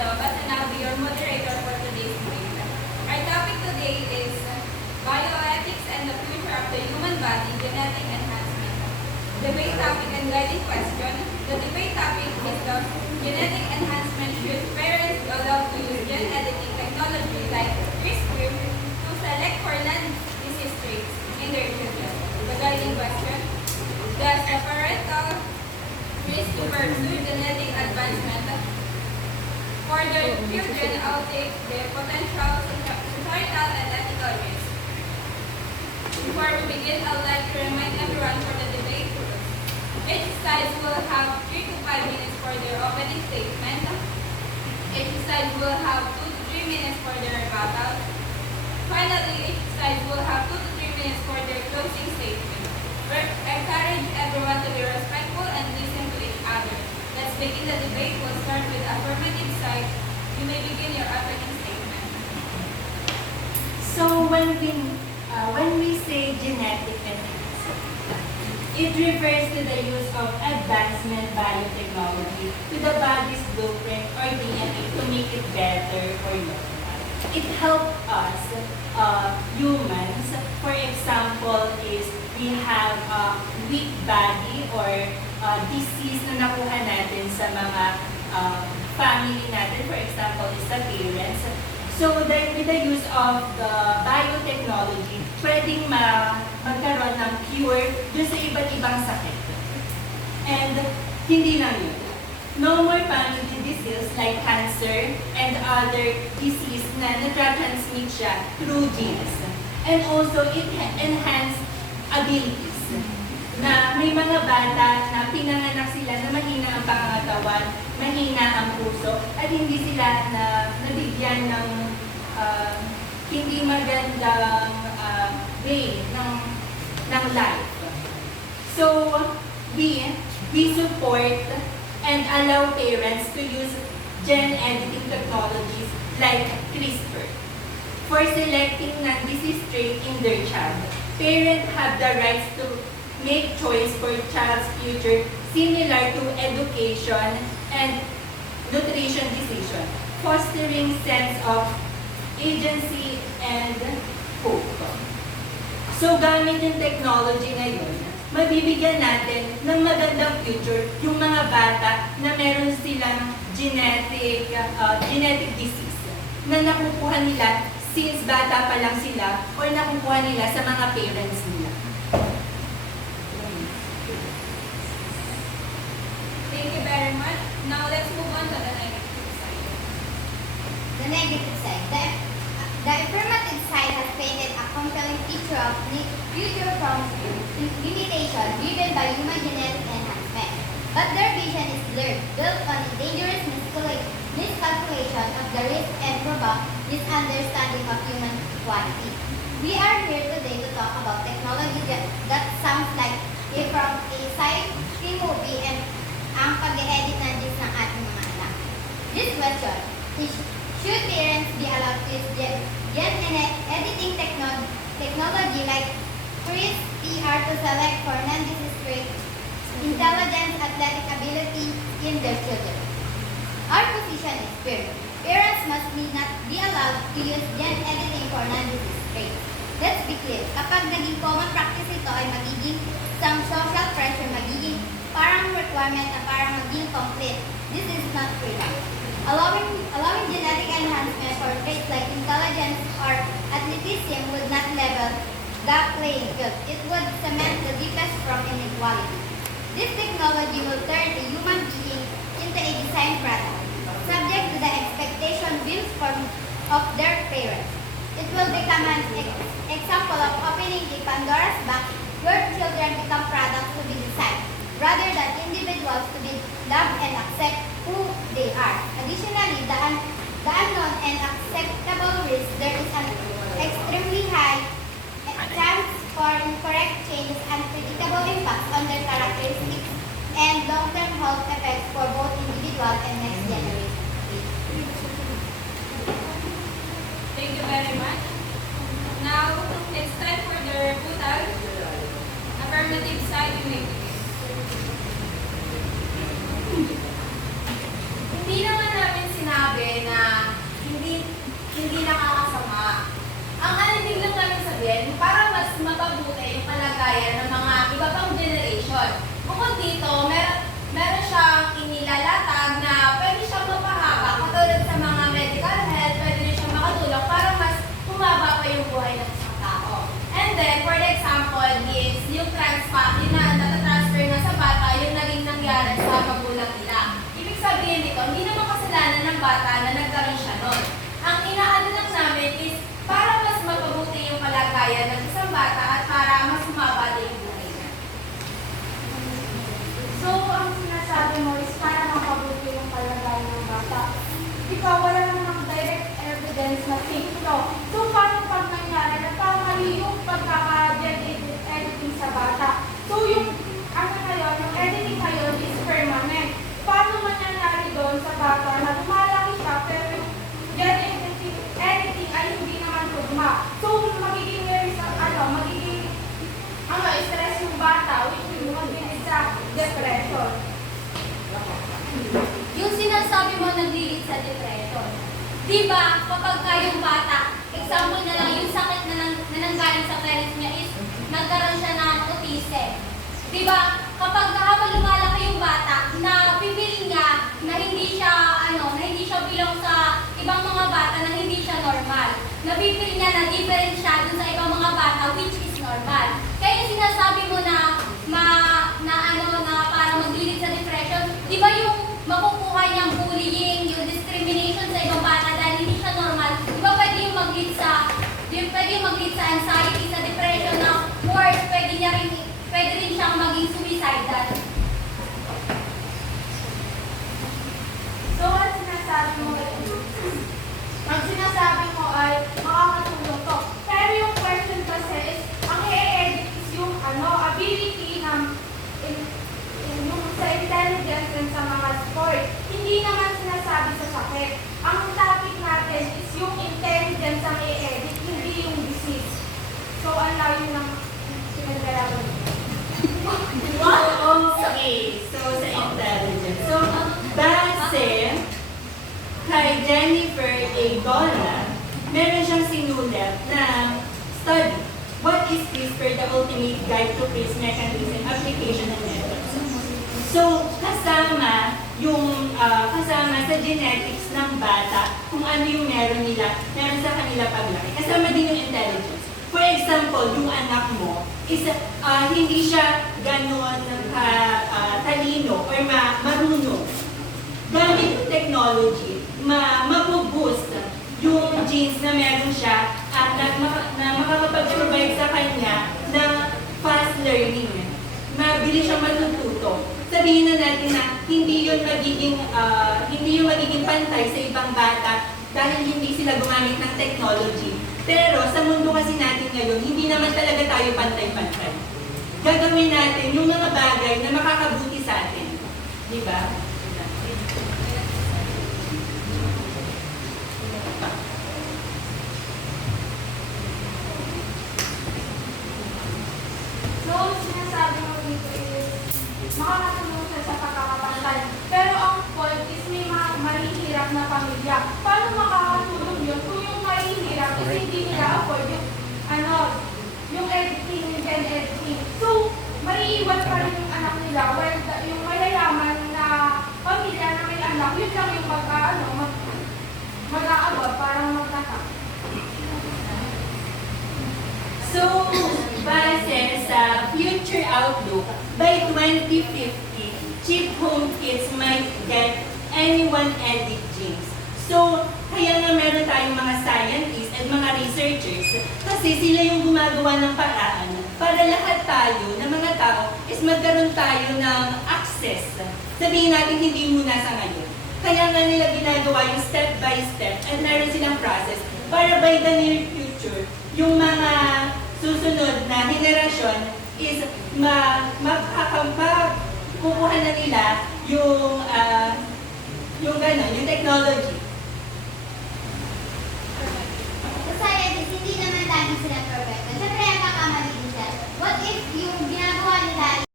Cordova, and I'll be your moderator for today's debate. Our topic today is bioethics and the future of the human body, genetic enhancement. Debate topic and guiding question. The debate topic is the genetic enhancement. Should parents be allowed to use gene editing technology like CRISPR to select for non-disease traits in their children? The guiding question. Does the parental risk to pursue genetic advancement for their children outweigh the potential societal and ethical risks? Before we begin, I would like to remind everyone for the debate rules. Each side will have 3 to 5 minutes for their opening statement. Each side will have 2 to 3 minutes for their rebuttal. Finally, each side will have 2 to 3 minutes for their closing statement. Encourage everyone to be respectful and listen to each other. Let's begin the debate. We'll start with the affirmative side. You may begin your opening statement. So when we say genetic enhancement, it refers to the use of advancement biotechnology to the body's blueprint or DNA to make it better or normal. It helps us, humans, for example, is we have a weak body or disease na nakuha natin sa mga family natin, for example, is sa parents. So, with the use of the biotechnology, pwedeng magkaroon ng cure dun sa iba't ibang sakit. And hindi lang yun. No more family disease like cancer and other disease na natra-transmit siya through genes. And also, it enhances abilities. Na may mga bata na pinanganak sila na mahina ang pangangatawan, mahina ang puso, at hindi sila nabigyan ng hindi magandang way ng life. So, we support and allow parents to use gene editing technologies like CRISPR for selecting non-disease trait in their child. Parents have the rights to make choice for child's future similar to education and nutrition decision, fostering sense of agency and hope. So gamit yung technology na yun, mabibigyan natin ng magandang future yung mga bata na meron silang genetic disease na nakukuha nila since bata pa lang sila or nakukuha nila sa mga parents nila. Thank you very much. Now let's move on to the negative side. The negative side. The affirmative side has painted a compelling picture of future promise limitation driven by human genetic enhancement. But their vision is blurred, built on a dangerous miscalculation of the risk and probable misunderstanding of human equality. We are here today to talk about technology that sounds like from a sci-fi movie and ang pag-edit ng genes ng ating mga anak. This question, should parents be allowed to use gene editing technology like CRISPR to select for non-disease traits, intelligence, athletic ability in their children? Our position is clear. Parents must not be allowed to use gene editing for non-disease traits. Let's be clear, kapag naging common practice ito ay magiging some social pressure, magiging parang requirement na parang maging complete. This is not freedom. Allowing genetic enhancement for traits like intelligence or athleticism would not level the playing field. It would cement the deepest from inequality. This technology will turn a human being into a design product, subject to the expectation built of their parents. It will become an example of opening a Pandora's box where children become products to be designed, rather than individuals to be loved and accept who they are. Additionally, the unknown and acceptable risk, there is an extremely high chance for incorrect changes and predictable impacts on their characteristics and long-term health effects for both individual and next generation. Thank you very much. Now, it's time for the rebuttal. Affirmative side, you may begin. Hindi naman namin sinabi hindi nakakasama. Ang ibig lang namin sabihin, para mas mapabuti yung kalagayan ng mga iba pang generation. Bukod dito, meron siyang inilalatag na pwede siyang mapahaba, katulad sa mga medical health, pwede rin siyang makatulong para mas humaba pa yung buhay ng isang tao. And then, for the example is yung yung natatransfer na sa bata, yung naging nangyari sa magulang nila. Ibig sabihin nito, hindi naman kasalanan ng bata na nagkaroon siya nun. Ang inaano lang namin is para mas mapabuti yung kalagayan ng isang bata at para mas humaba din yung buhay niya. So, ang sinasabi mo is para mapabuti yung kalagayan ng bata. Ikaw, wala namang direct evidence na fake to. So, paano pag nangyari na mali yung editing sa bata? So, yung yung editing ngayon is permanent. Paano mangyayari doon sa bata na lumalaki siya pero yung editing ay hindi naman tugma? So, magiging stress yung bata which will mag-lead sa depression. Yung sinasabi mo nag-lead sa depression. Diba, kapag yung bata, example na lang, yung sakit na nanggaling sa parents niya is nagkaroon siya ng autism. Diba, kapag habang lumalaki yung bata, na pipil niya na hindi siya bilang sa ibang mga bata na hindi siya normal. Napipil niya na different siya dun sa ibang mga bata which is normal. Kaya sinasabi mo na para mag-lead sa depression, di ba yung makukuha niyang bullying, yung discrimination sa ibang bata dahil hindi siya normal, di ba pwede yung mag-lead sa anxiety, sa depression na worse, pwede rin siyang maging suicidal. So, ang sinasabi mo ay makakatulong to. Pero yung question kasi is, ang i-edit is yung ability ng yung sa intelligence and sa mga sport. Hindi naman sinasabi sa sakit. Ang topic natin is yung intelligence ang i-edit, hindi yung disease. So, ang layo ng pinagdalaman. Okay, so sa intelligence. So, base kay Jennifer A. Gola, meron siyang sinulat na study. What is CRISPR, the ultimate guide to trace mechanism, application, and methods? So, kasama sa genetics ng bata, kung ano yung meron sa kanila paglaki. Kasama din yung intelligence. For example, yung anak mo is hindi siya gano'n talino or marunong. Gamit yung technology, mabuboost yung genes na meron siya at na makakapag-provide sa kanya ng fast learning. Mabilis siyang matututo. Sabihin na natin na hindi yun magiging pantay sa ibang bata dahil hindi sila gumamit ng technology. Pero sa mundo kasi natin ngayon, hindi naman talaga tayo pantay-pantay. Gagawin natin yung mga bagay na makakabuti sa atin. Di ba? So, sinasabi mo dito is makakatulong siya sa pagkakapantay. Pero ang point is may mga mahihirap na pamilya. Paano makakatulong yun kung yung mahihirap is hindi nila afford yung editing, yung gen editing. So, maiiwan pa rin yung anak nila. Well, yung mayayaman na pamilya na may anak, yun lang yung mag-aabot para magtatak. So, base sa future outlook, by 2050, chip home kids might get anyone edit genes. So, kaya nga meron tayong mga scientists at mga researchers kasi sila yung gumagawa ng paraan para lahat tayo, na mga tao, is magkaroon tayo ng access. Sabihin natin hindi muna sa ngayon. Kaya nga nila ginagawa yung step by step at meron silang process para by the near future, yung mga susunod na henerasyon is kukuha na nila yung technology. Sa scientists, hindi naman lagi sila perfecto. Siyempre, nagkakamali din sila. What if yung ginagawa nila is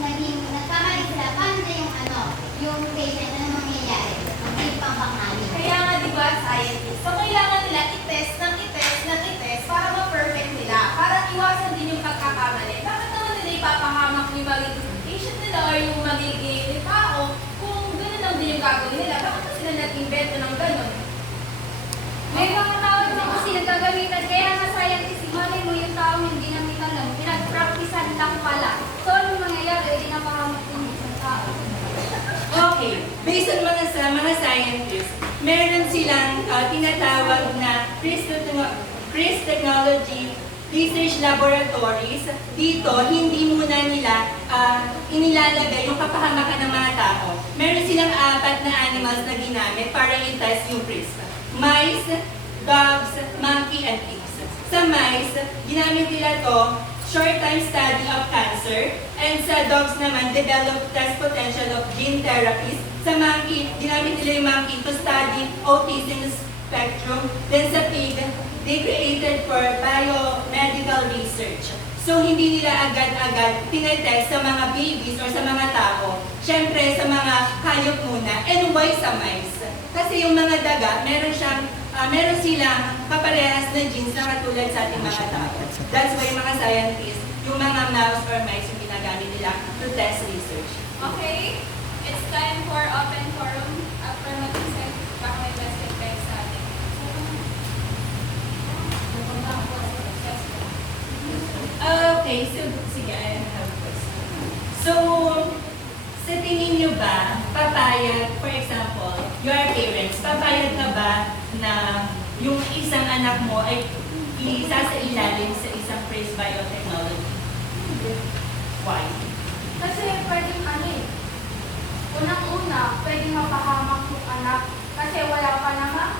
nagkamali sila, paano na yung patient, ano mangyayari? Ang pang-bakali. Kaya gagawin nila. Bakit ba sila nag-invento ng ganun? May mga tao naman kasi nagagamitan. Kaya nga scientist, malay mo yung tao yung ginamitan lang. Pinag-practicean lang pala. So, anong mangyayari? Hindi napahamak yung isang tao. Okay, based on mga scientists, meron silang tinatawag na CRISPR Technology Research Laboratories. Dito, hindi muna nila inilalagay yung kapahamakan ng mga tao. Meron silang 4 na animals na ginamit para i-test yung CRISPR. Mice, dogs, monkey, and pigs. Sa mice, ginamit nila to short-time study of cancer, and sa dogs naman, develop test potential of gene therapies. Sa monkey, ginamit nila yung monkey to study autism spectrum. Then sa pig, they created for biomedical research. So, hindi nila agad-agad tinetest sa mga babies or sa mga tao. Siyempre, sa mga hayop muna. And why sa mice? Kasi yung mga daga, meron silang kaparehas na genes na katulad sa ating mga tao. That's why mga scientists, yung mga mouse or mice yung ginagamit nila to test research. Okay? It's time for open forum. Affirmative sex. Baka may question kayo sa atin. Okay, so sige, I have a question. So, sa tingin nyo ba, papayag, for example, you are parents, papayag ka ba na yung isang anak mo ay isasailalim sa isang Praise Biotechnology? Why? Kasi pwedeng unang-una, pwedeng mapahamak yung anak kasi wala pa namang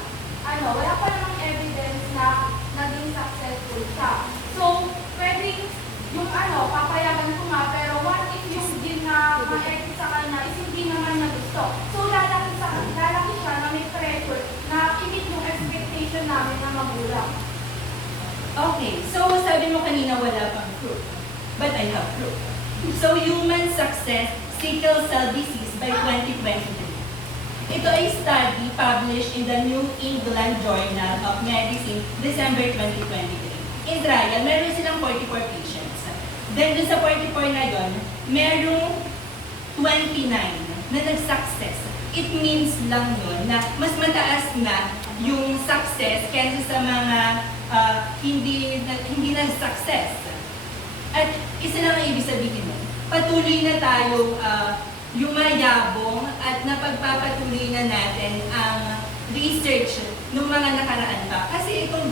evidence na naging successful siya. So, pwedeng yung papayagan ko nga, pero what if yung gene na ma-edit sa kanya is hindi naman na gusto? So, lalaki siya na may pressure na i-meet yung expectation namin na magulang. Okay, so sabi mo kanina wala pang proof. But I have proof. So, human success, sickle cell disease by 2023. Ito ay study published in the New England Journal of Medicine, December 2023. In trial, meron silang 44 patients. Then, dun sa 44 na yun, merong 29 na nag-success. It means lang yun na mas mataas na yung success kaysa sa mga hindi nag-success. At isa lang ang ibig sabihin nun, patuloy na tayo yumayabong at napagpapatuloy na natin ang research ng mga nakaraan pa. Kasi itong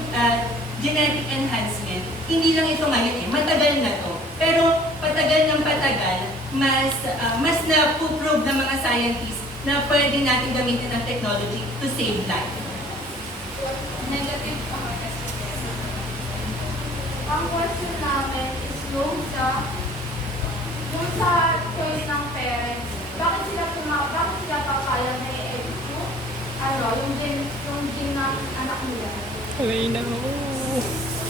genetic enhancement, hindi lang ito ngayon matagal na to. Pero patagal ng patagal, mas na-prove ng mga scientists na pwede natin gamitin ang technology to save life. Negative pa kasi. Ang question namin is yung sa choice ng parents. Bakit sila papayag na i-edit yung gene ng anak nila?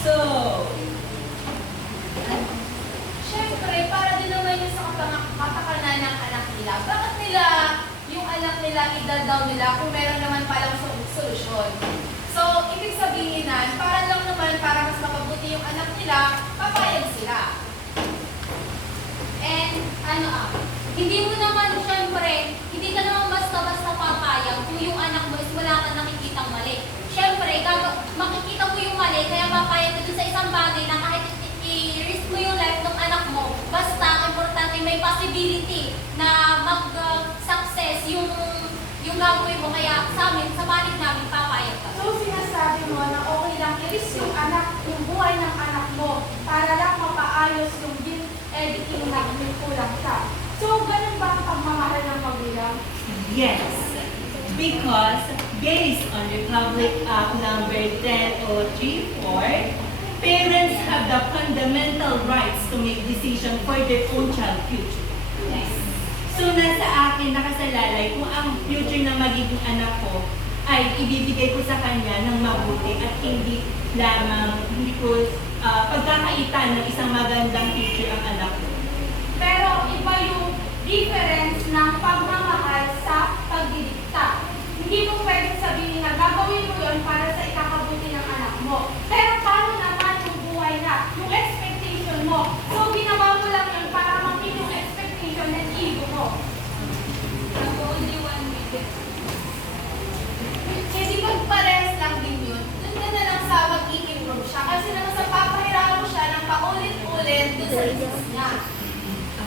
So, Siyempre, para din naman yun sa kapakanan ng anak nila. Bakit nila, yung anak nila, idadaw nila kung meron naman palang solusyon? So, ibig sabihin na, para lang naman, para mas mapabuti yung anak nila, papayag sila. And hindi mo naman syempre, hindi ka naman basta-basta papayag kung yung anak mo is wala ka nakikitang mali. Syempre, makikita mo yung mali, kaya papayag ka dun sa isang bagay na kahit i-risk mo yung life ng anak mo, basta importante may possibility na mag-success yung gagawin mo. Kaya sa amin, sa panig namin, papayag ka. So, sinasabi mo na okay lang i-risk yung buhay ng anak mo para lang mapaayos yung gene editing na may kulang siya. So, ganun ba ang pagmamahal ng magulang? yes. Because based on Republic Act number 10034, parents have the fundamental rights to make decision for their own child future. So nasa akin nakasalalay kung ang future na magiging anak ko ay ibibigay ko sa kanya ng mabuti at hindi ko pagkakaitan ng isang magandang future ang anak ko. Pero iba yung difference ng pagmamahal sa pagdidikta. Hindi mo pwedeng sabihin na gagawin mo yun para sa ikakabuti ng anak mo. Pero paano naman yung buhay na, yung expectation mo? So ginawa mo lang yun para makita yung expectation and ego mo. Only 1 minute. services niya.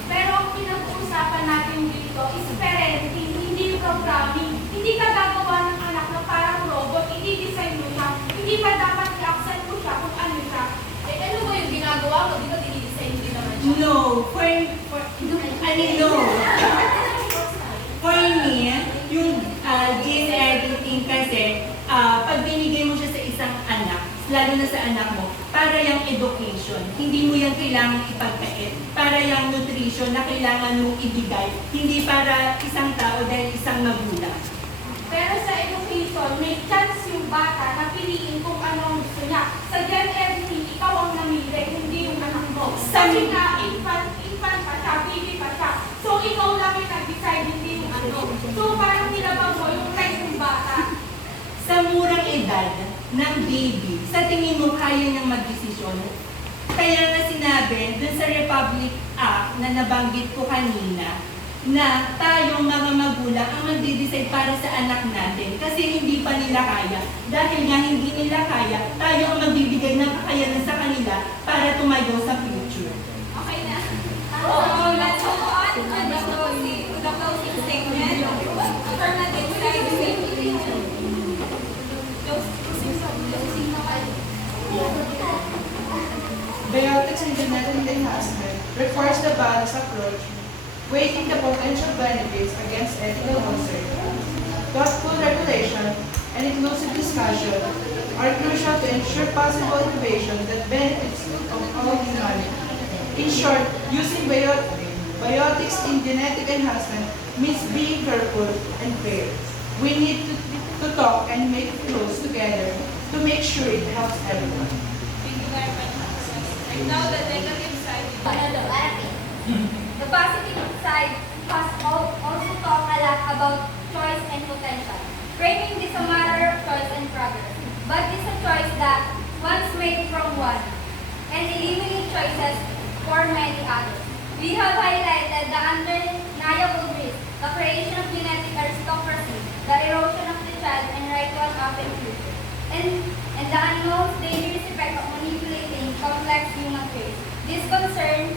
Pero ang pinag-uusapan natin dito is parenting, hindi programming. Hindi ka gagawa ng anak na parang robot, i-design mo siya. Hindi pa dapat i-accept mo siya kung ano siya. Eh, ano ba yung ginagawa mo? Di ba dinidesign din naman siya? No, no. For me, yung gene editing kasi, pag binigay mo siya sa isang anak, lalo na sa anak mo, para yung education. Hindi mo yan kailangan ipagkait. Para yung nutrition na kailangan mong ibigay. Hindi para isang tao dahil isang magulang. Pero sa education, may chance yung bata na piliin kung ano ang gusto niya. Sa Gen editing, ikaw ang namili, hindi yung anak mo. Kasi nga, infant pa siya, baby pa siya. So, ikaw lang yung nag-decide, hindi yung ano. So, parang nilabag mo yung right ng bata. Sa murang edad ng baby, sa tingin mo kaya niyang magdesisyon? Kaya nga sinabi dun sa Republic Act na nabanggit ko kanina, na tayong mga magulang ang magde-decide para sa anak natin kasi hindi pa nila kaya. Dahil nga hindi nila kaya, tayo ang magbibigay ng kakayanan sa kanila para tumayo sa future. Okay na. So, let's move on to the closing statement. Affirmative side safety. Biotics and genetic enhancement requires the balanced approach, weighing the potential benefits against ethical concerns. Thoughtful regulation and inclusive discussion are crucial to ensure possible innovation that benefits of all humanity. In short, using biotics in genetic enhancement means being careful and fair. We need to talk and make rules together to make sure it helps everyone. Thank you very much. And now the negative side. The positive side has also talked a lot about choice and potential. Framing this a matter of choice and progress, but it's a choice that once made from one and eliminate choices for many others. We have highlighted the undeniable risk, the creation of genetic aristocracy, the erosion of the child and right to an open future, and the unknown dangerous effect of manipulating complex human traits. This concern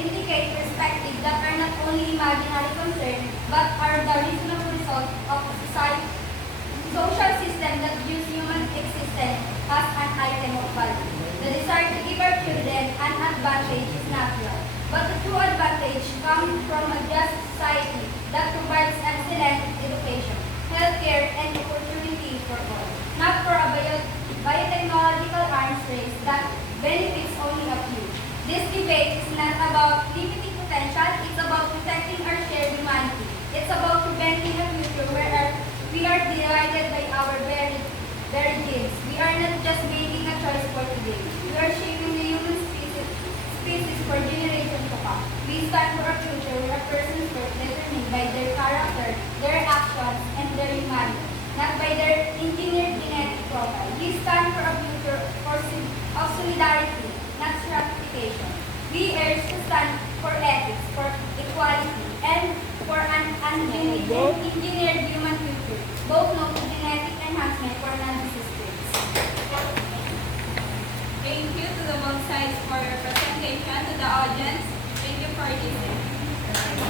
indicate perspectives that are not only imaginary concerns, but are the reasonable result of a social system that views human existence as an item of value. The desire to give our children an advantage is natural, but the true advantage comes from a just society that provides excellent education, healthcare, and opportunities for all, not for a biotechnological arms race that benefits only a few. This debate is not about limiting potential, it's about protecting our shared humanity. It's about preventing a future where we are divided by our very genes. We are not just making a choice for today. We are shaping the human species for generations to come. We stand for a future where a person's worth is determined by their character, their actions, and their humanity, not by their engineered genetic profile. We stand for a future of solidarity, not stratification. We urge to stand for ethics, for equality, and for an engineered human future, both known to genetic enhancement for non-disease traits. Thank you to the both sides for your presentation. To the audience, thank you for listening.